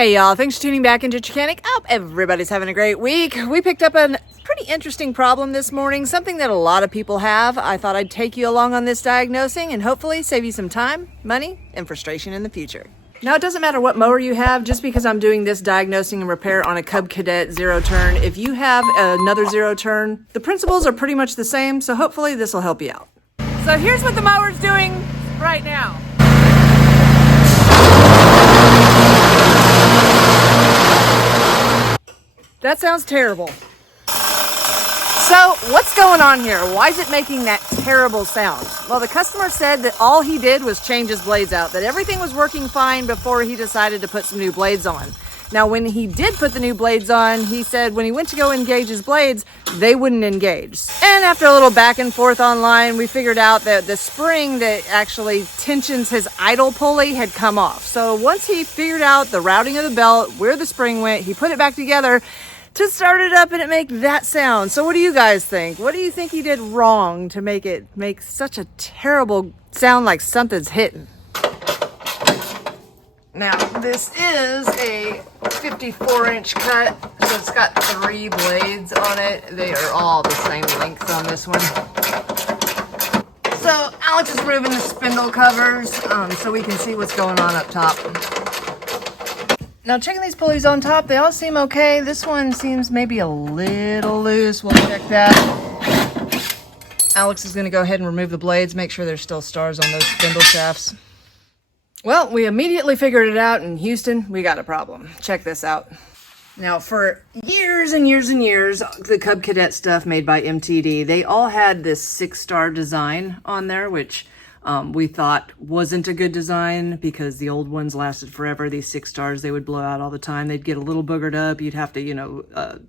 Hey y'all, thanks for tuning back into Chickanic. Hope everybody's having a great week. We picked up a pretty interesting problem this morning, something that a lot of people have. I thought I'd take you along on this diagnosing and hopefully save you some time, money, and frustration in the future. Now, it doesn't matter what mower you have, just because I'm doing this diagnosing and repair on a Cub Cadet zero turn. If you have another zero turn, the principles are pretty much the same, so hopefully this will help you out. So here's what the mower's doing right now. That sounds terrible. So what's going on here? Why is it making that terrible sound? Well, the customer said that all he did was change his blades out, that everything was working fine before he decided to put some new blades on. Now, when he did put the new blades on, he said when he went to go engage his blades, they wouldn't engage. And after a little back and forth online, we figured out that the spring that actually tensions his idle pulley had come off. So once he figured out the routing of the belt, where the spring went, he put it back together to start it up and it make that sound. So what do you guys think? What do you think he did wrong to make it make such a terrible sound like something's hitting? Now, this is a 54-inch cut, so it's got 3 blades on it. They are all the same length on this one. So Alex is removing the spindle covers so we can see what's going on up top. Now, checking these pulleys on top, they all seem okay. This one seems maybe a little loose. We'll check that. Alex is going to go ahead and remove the blades, make sure there's still stars on those spindle shafts. Well, we immediately figured it out in Houston. We got a problem. Check this out. Now, for years and years and years, the Cub Cadet stuff made by MTD, they all had this 6-star design on there, which we thought wasn't a good design because the old ones lasted forever. These 6 stars, they would blow out all the time. They'd get a little boogered up. You'd have to,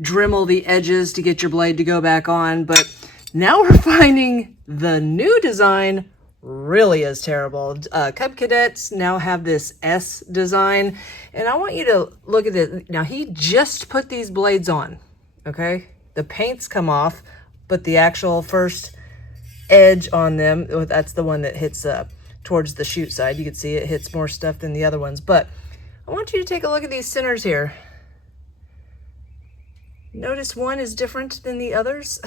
Dremel the edges to get your blade to go back on. But now we're finding the new design really is terrible. Cub Cadets now have this S design, and I want you to look at this. Now, he just put these blades on, okay? The paint's come off, but the actual first edge on them, that's the one that hits towards the chute side. You can see it hits more stuff than the other ones, but I want you to take a look at these centers here. Notice one is different than the others.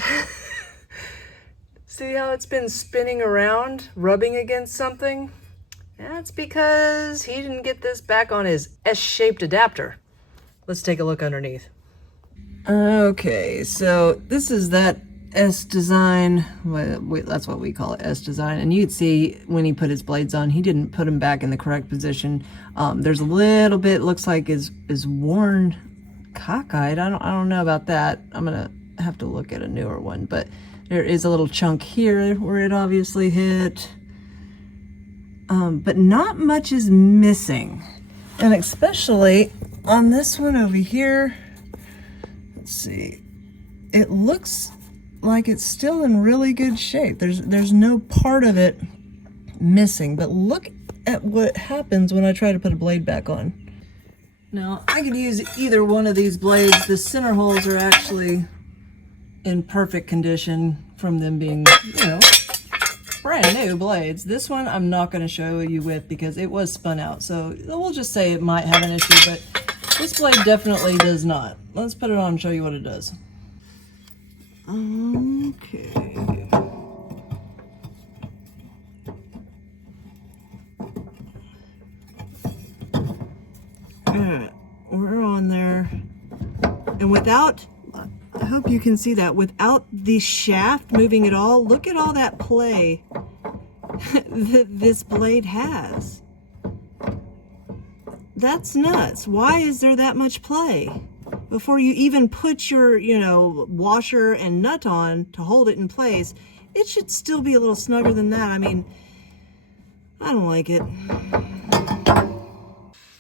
See how it's been spinning around, rubbing against something? That's because he didn't get this back on his S-shaped adapter. Let's take a look underneath. Okay, so this is that S design. That's what we call it, S design. And you can see when he put his blades on, he didn't put them back in the correct position. There's a little bit, looks like is worn cockeyed. I don't know about that. I'm gonna have to look at a newer one, but there is a little chunk here where it obviously hit, but not much is missing. And especially on this one over here, let's see, it looks like it's still in really good shape. There's no part of it missing, but look at what happens when I try to put a blade back on. Now, I could use either one of these blades. The center holes are actually in perfect condition from them being, brand new blades. This one I'm not going to show you with because it was spun out. So we'll just say it might have an issue, but this blade definitely does not. Let's put it on and show you what it does. Okay. Alright, we're on there. And without, I hope you can see that, without the shaft moving at all, look at all that play that this blade has. That's nuts. Why is there that much play? Before you even put your, washer and nut on to hold it in place, it should still be a little snugger than that. I mean, I don't like it.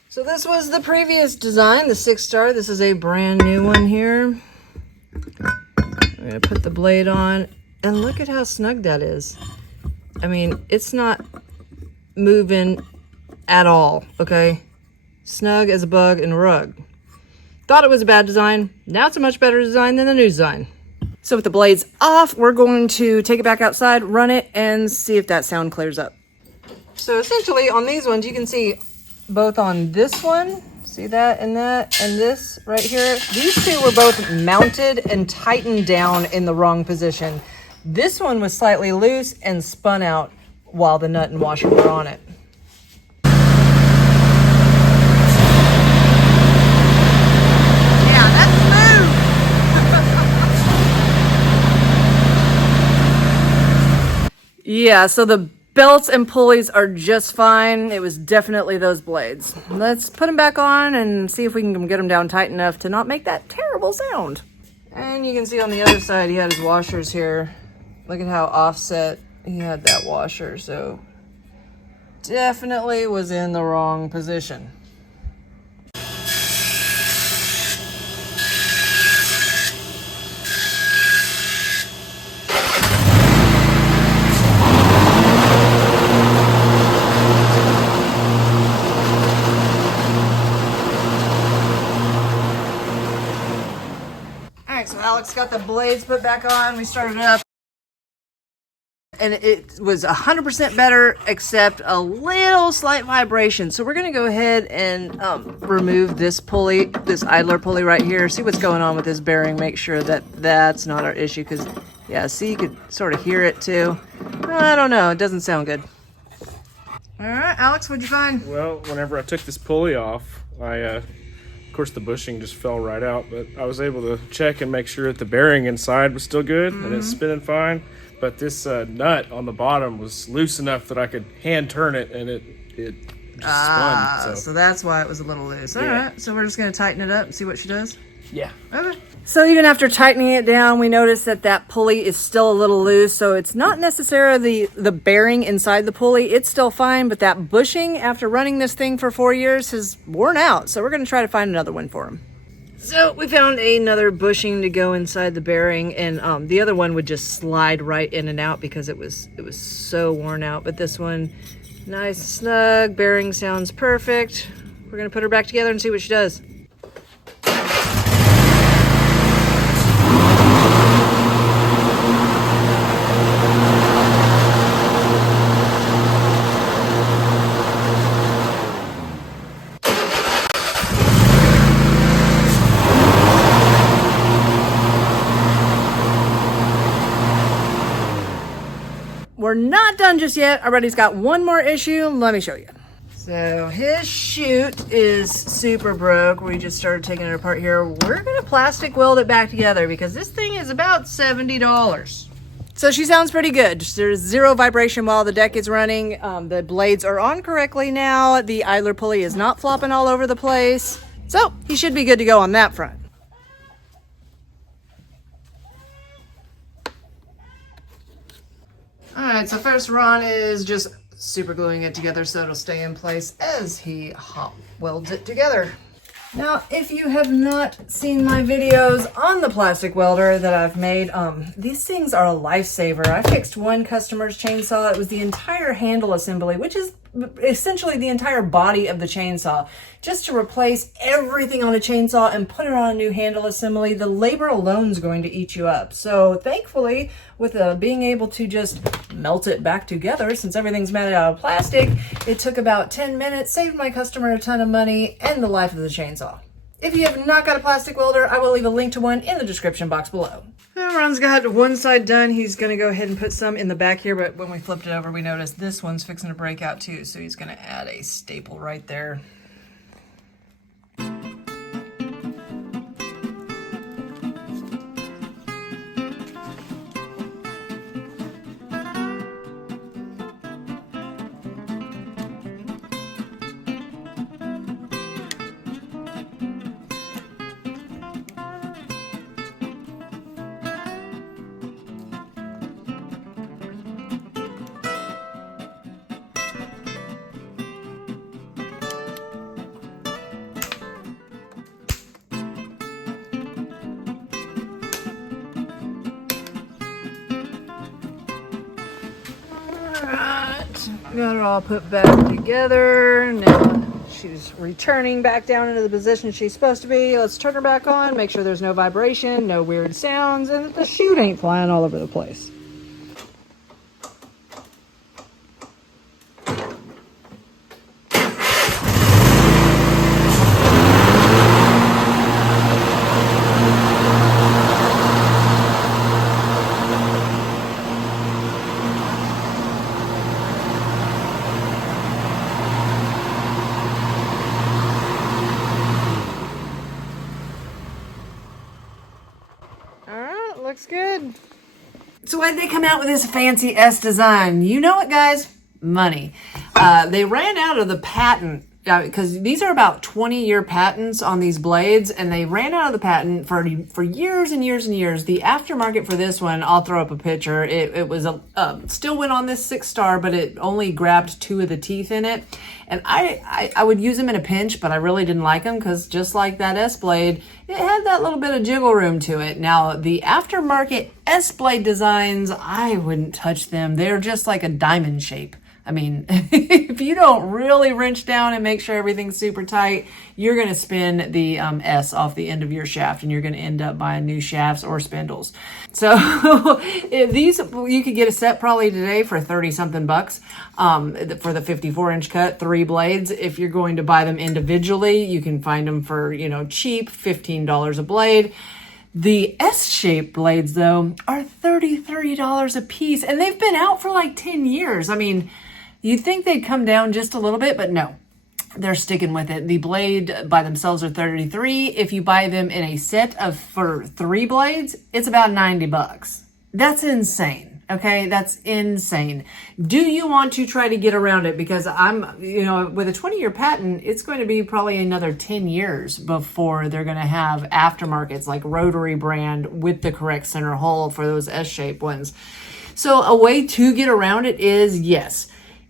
So this was the previous design, the 6-star. This is a brand new one here. I'm gonna put the blade on and look at how snug that is. I mean, it's not moving at all, okay? Snug as a bug in a rug. Thought it was a bad design. Now it's a much better design than the new design. So with the blades off, we're going to take it back outside, run it, and see if that sound clears up. So essentially on these ones, you can see both on this one, See that and that and this right here? These two were both mounted and tightened down in the wrong position. This one was slightly loose and spun out while the nut and washer were on it. Yeah, that's smooth. Yeah, so the belts and pulleys are just fine. It was definitely those blades. Let's put them back on and see if we can get them down tight enough to not make that terrible sound. And you can see on the other side, he had his washers here. Look at how offset he had that washer. So definitely was in the wrong position. So Alex got the blades put back on. We started it up. And it was 100% better, except a little slight vibration. So we're going to go ahead and remove this pulley, this idler pulley right here. See what's going on with this bearing. Make sure that that's not our issue. Because, yeah, see, you could sort of hear it too. I don't know. It doesn't sound good. All right, Alex, what'd you find? Well, whenever I took this pulley off, of course, the bushing just fell right out. But I was able to check and make sure that the bearing inside was still good and it's spinning fine. But this nut on the bottom was loose enough that I could hand turn it, and it just spun. So that's why it was a little loose. All right, so we're just going to tighten it up and see what she does. Yeah. Okay. So even after tightening it down, we noticed that that pulley is still a little loose. So it's not necessarily the bearing inside the pulley. It's still fine, but that bushing after running this thing for 4 years has worn out. So we're going to try to find another one for him. So we found another bushing to go inside the bearing, and the other one would just slide right in and out because it was so worn out. But this one, nice snug, bearing sounds perfect. We're gonna put her back together and see what she does. We're not done just yet. Our buddy's got one more issue. Let me show you. So his chute is super broke. We just started taking it apart here. We're gonna plastic weld it back together because this thing is about $70. So she sounds pretty good. There's zero vibration while the deck is running. The blades are on correctly now. The idler pulley is not flopping all over the place. So he should be good to go on that front. All right, so first Ron is just super gluing it together so it'll stay in place as he hot welds it together. Now, if you have not seen my videos on the plastic welder that I've made, these things are a lifesaver. I fixed one customer's chainsaw. It was the entire handle assembly, which is essentially the entire body of the chainsaw. Just to replace everything on a chainsaw and put it on a new handle assembly, the labor alone is going to eat you up. So thankfully, with being able to just melt it back together, since everything's made out of plastic, it took about 10 minutes, saved my customer a ton of money, and the life of the chainsaw. If you have not got a plastic welder, I will leave a link to one in the description box below. Ron's got one side done. He's going to go ahead and put some in the back here, but when we flipped it over, we noticed this one's fixing to break out too, so he's going to add a staple right there. Got it all put back together. Now she's returning back down into the position she's supposed to be. Let's turn her back on, make sure there's no vibration, no weird sounds, and that the chute ain't flying all over the place. looks good. So why did they come out with this fancy S design? You know it, guys. Money. They ran out of the patent because these are about 20-year patents on these blades, and they ran out of the patent for years and years and years. The aftermarket for this one, I'll throw up a picture. It was still went on this 6-star, but it only grabbed 2 of the teeth in it. And I would use them in a pinch, but I really didn't like them because just like that S blade, it had that little bit of jiggle room to it. Now, the aftermarket S blade designs, I wouldn't touch them. They're just like a diamond shape. I mean, if you don't really wrench down and make sure everything's super tight, you're going to spin the S off the end of your shaft, and you're going to end up buying new shafts or spindles. So these, you could get a set probably today for 30-something bucks for the 54-inch cut, 3 blades. If you're going to buy them individually, you can find them for, cheap, $15 a blade. The S-shaped blades, though, are $33 a piece, and they've been out for like 10 years. I mean, you'd think they'd come down just a little bit, but no, they're sticking with it. The blade by themselves are $33. If you buy them in a set for 3 blades, it's about $90. That's insane. Okay, that's insane. Do you want to try to get around it? Because with a 20-year patent, it's going to be probably another 10 years before they're going to have aftermarkets like rotary brand with the correct center hole for those S-shaped ones. So a way to get around it is, yes,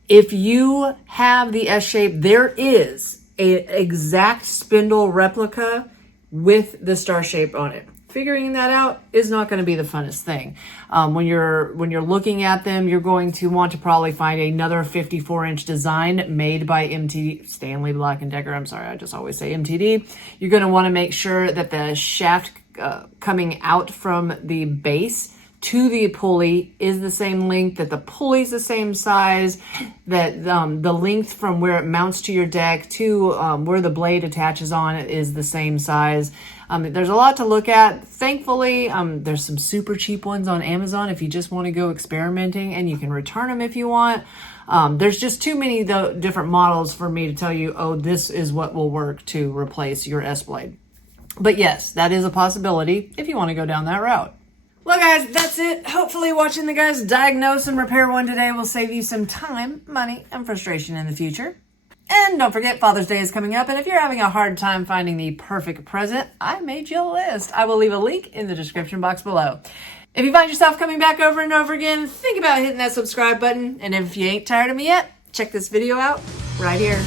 if you have the S-shape, there is an exact spindle replica with the star shape on it. Figuring that out is not going to be the funnest thing. When you're looking at them, you're going to want to probably find another 54-inch design made by MTD, Stanley Black & Decker. I'm sorry, I just always say MTD. You're going to want to make sure that the shaft coming out from the base to the pulley is the same length, that the pulley's the same size, that the length from where it mounts to your deck to where the blade attaches on it is the same size. There's a lot to look at. Thankfully, there's some super cheap ones on Amazon if you just want to go experimenting, and you can return them if you want. There's just too many different models for me to tell you, oh, this is what will work to replace your S-blade. But yes, that is a possibility if you want to go down that route. Well, guys, that's it. Hopefully watching the guys diagnose and repair one today will save you some time, money, and frustration in the future. And don't forget, Father's Day is coming up, and if you're having a hard time finding the perfect present, I made you a list. I will leave a link in the description box below. If you find yourself coming back over and over again, think about hitting that subscribe button. And if you ain't tired of me yet, check this video out right here.